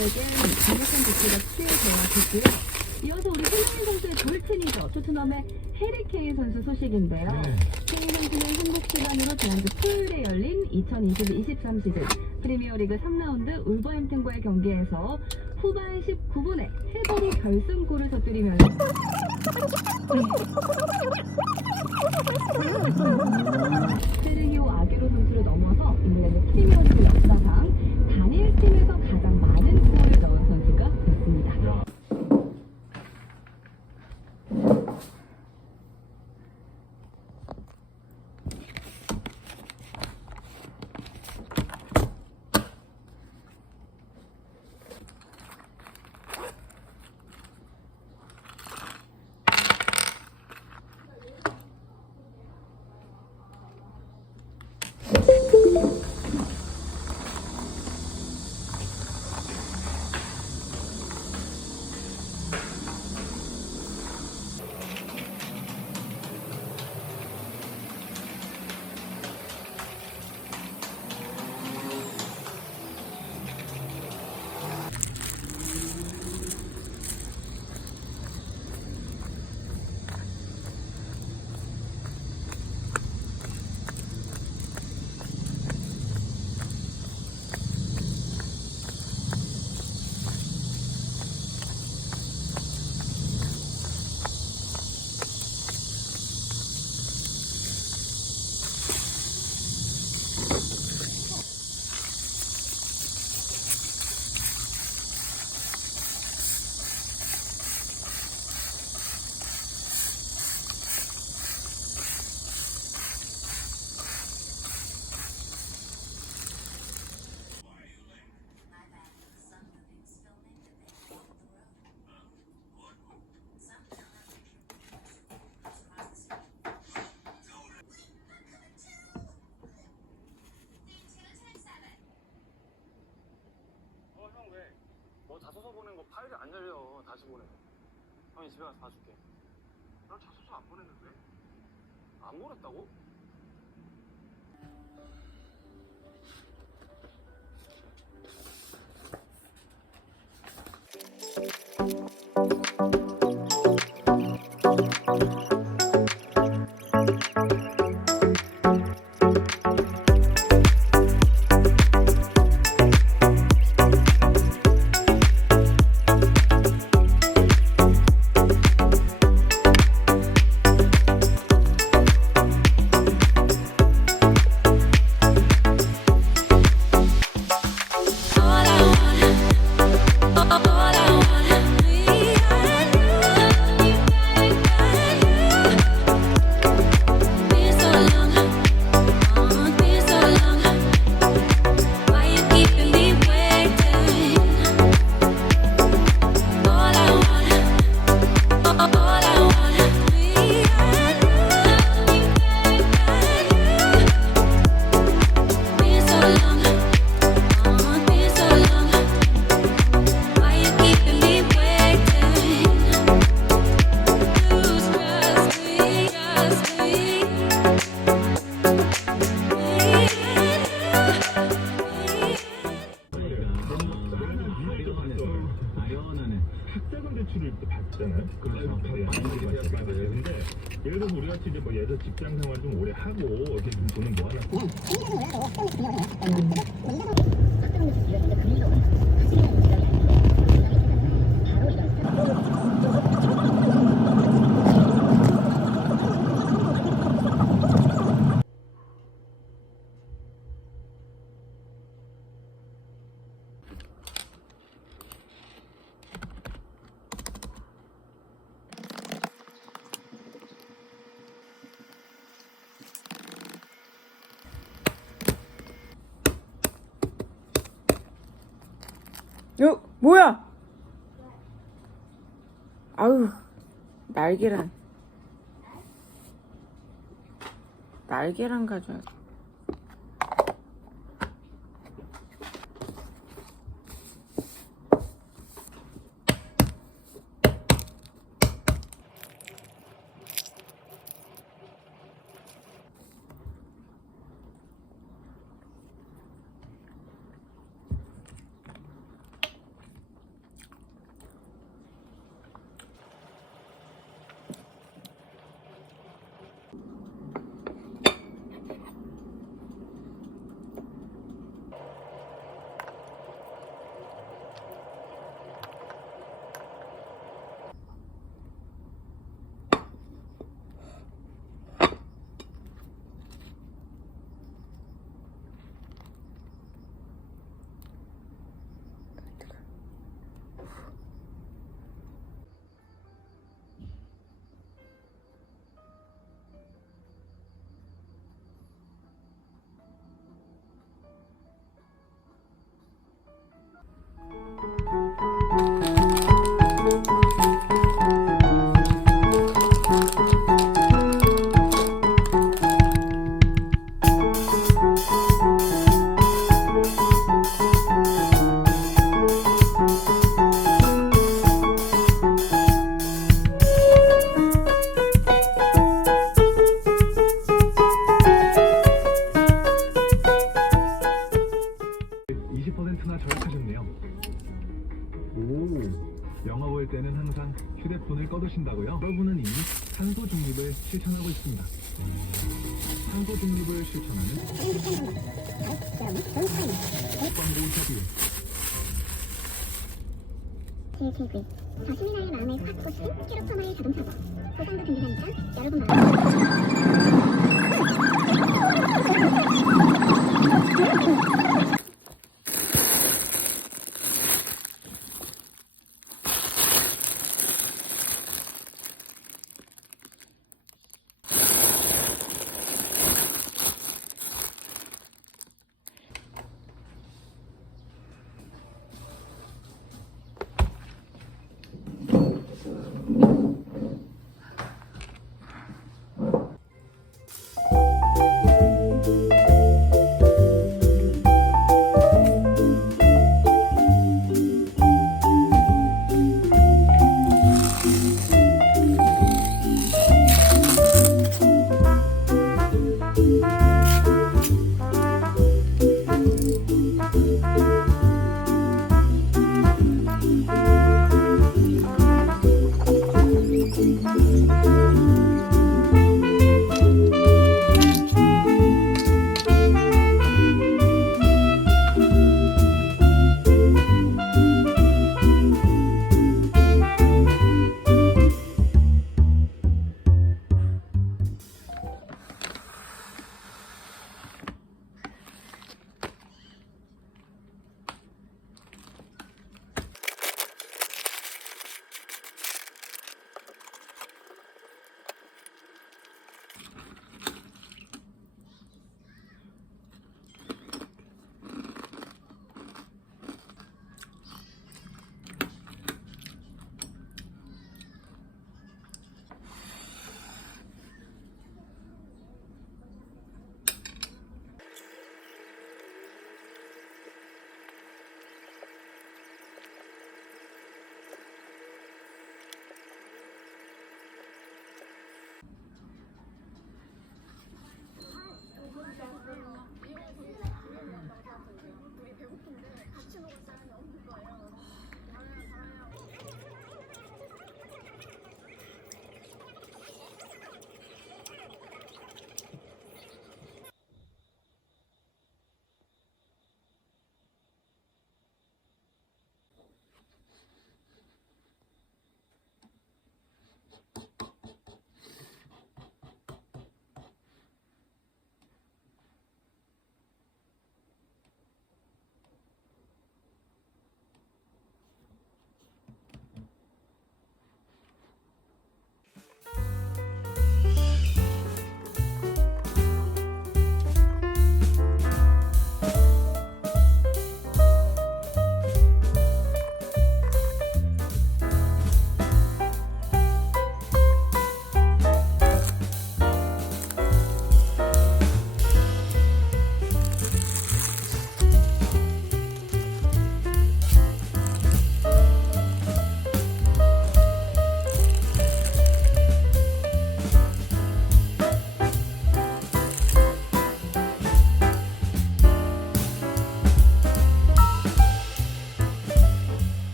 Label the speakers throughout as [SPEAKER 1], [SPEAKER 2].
[SPEAKER 1] 선수에겐 강력한 조치가 취해져야겠고요. 이어서 우리 손흥민 선수의 돌진이죠. 토트넘의 해리 케인 선수 소식인데요. 케인 선수는 한국 시간으로 지난주 토요일에 열린 2022-23 시즌 프리미어리그 3라운드 울버햄튼과의 경기에서 후반 19분에 헤더로 결승골을 터뜨리면서 세르기오 아게로 선수를 넘어서 잉글랜드 프리미어리그
[SPEAKER 2] 형이 집에 가서 봐줄게. 나 자소서 안 보냈는데? 안 보냈다고?
[SPEAKER 3] 예를 들어서 우리 같이 이제 뭐 예전 직장 생활 좀 오래 하고 이렇게 좀 돈을 모아놨고
[SPEAKER 4] 요 뭐야? 아우 날계란. 날계란 가져야
[SPEAKER 5] 광고 협의회.
[SPEAKER 6] 제제그 저시민아의 마음을 확 꽂힌 큐로터마의 자동차고 보상도 준비하니까 여러분 마음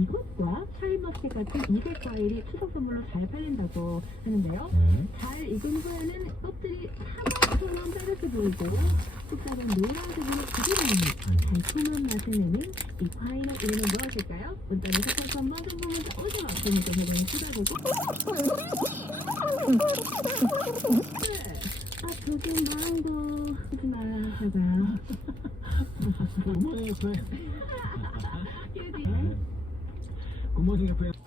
[SPEAKER 1] 이것과 샤인머스켓 같은 이색 과일이 추석 선물로 잘 팔린다고 하는데요. 잘 익은 후에는 껍질이 하나처럼 짜릿해 보이고 속살은 노란색으로 부드러운 달콤한 맛을 내는 이 과일의 이름은 무엇일까요? 문자를 섞어서 한번 성공문자 오셔 재밌게 대단히 찾아보고. 아 저기 망고. 하지마 사과
[SPEAKER 5] 굿모닝 Mooi ding op je.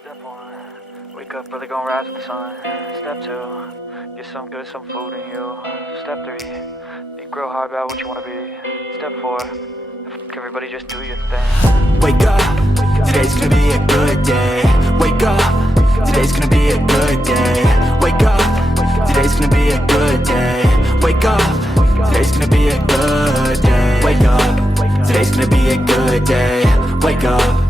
[SPEAKER 7] Step one, wake up early, gonna rise with the sun. Step two, get some good, some food in you. Step three, think real hard about what you wanna be. Step four, everybody just do your thing.
[SPEAKER 8] Wake up, today's gonna be a good day. Wake up, today's gonna be a good day. Wake up, today's gonna be a good day. Wake up, today's gonna be a good day. Wake up, today's gonna be a good day. Wake up,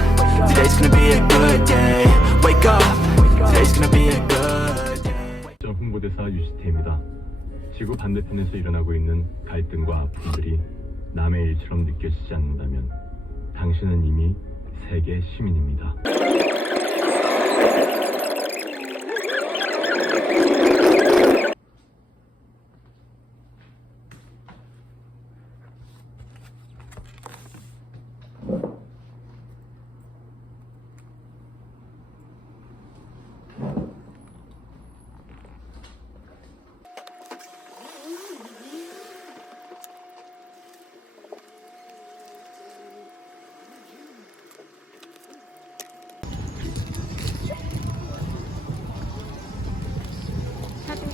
[SPEAKER 8] Today's gonna be a good day. Wake up. Today's gonna be a good day.
[SPEAKER 3] 전 홍보대사 유시태입니다. 지구 반대편에서 일어나고 있는 갈등과 아픔들이 남의 일처럼 느껴지지 않는다면 당신은 이미 세계 시민입니다.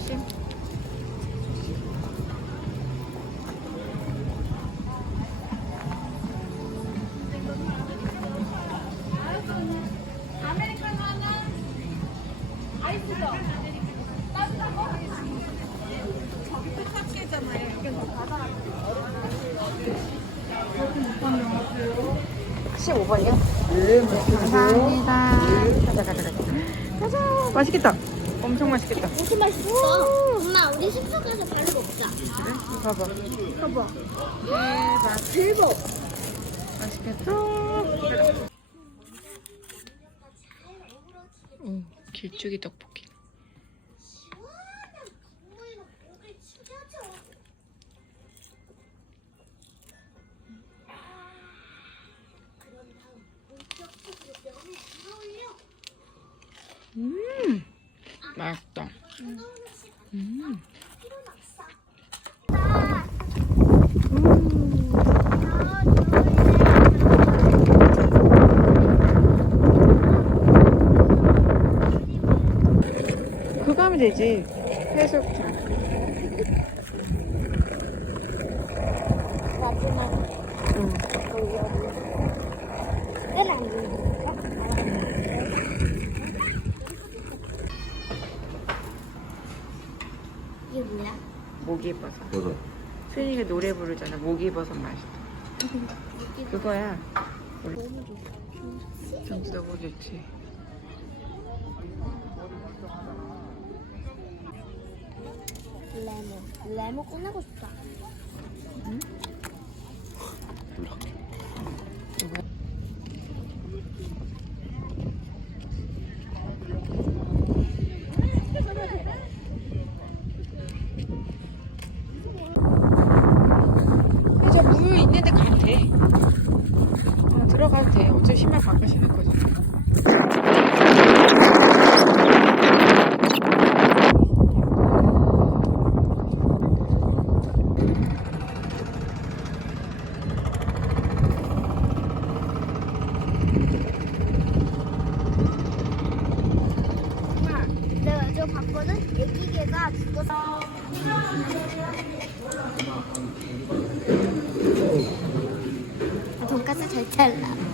[SPEAKER 4] 조심. 감사합니다. 가자, 가자, 가자. 가자. 맛있겠다. 맛있겠다.
[SPEAKER 9] 엄청 맛있어. 엄마, 우리 숙소 가서 바로 먹자.
[SPEAKER 4] 봐봐.
[SPEAKER 9] 봐봐.
[SPEAKER 4] 대박.
[SPEAKER 9] 대박.
[SPEAKER 4] 맛있겠다. 오, 길쭉이 떡볶이. 되지. 해수욕장.
[SPEAKER 9] 마지막
[SPEAKER 4] 응.
[SPEAKER 9] 끝 아니니까? 이게 뭐야?
[SPEAKER 4] 모기버섯. 버섯. 수인이가 노래 부르잖아. 모기버섯 맛있다. 그거야. 정수 너무 좋지.
[SPEAKER 9] 레몬. 꺼내고 싶다.
[SPEAKER 4] 이제 물 있는데 가도 돼. 어, 들어가도 돼. 어차피 신발 바꿔 신을 거잖아.
[SPEAKER 9] 엄마, 내가 이거 봤거든? 애기 개가 죽어서. 돈까스 잘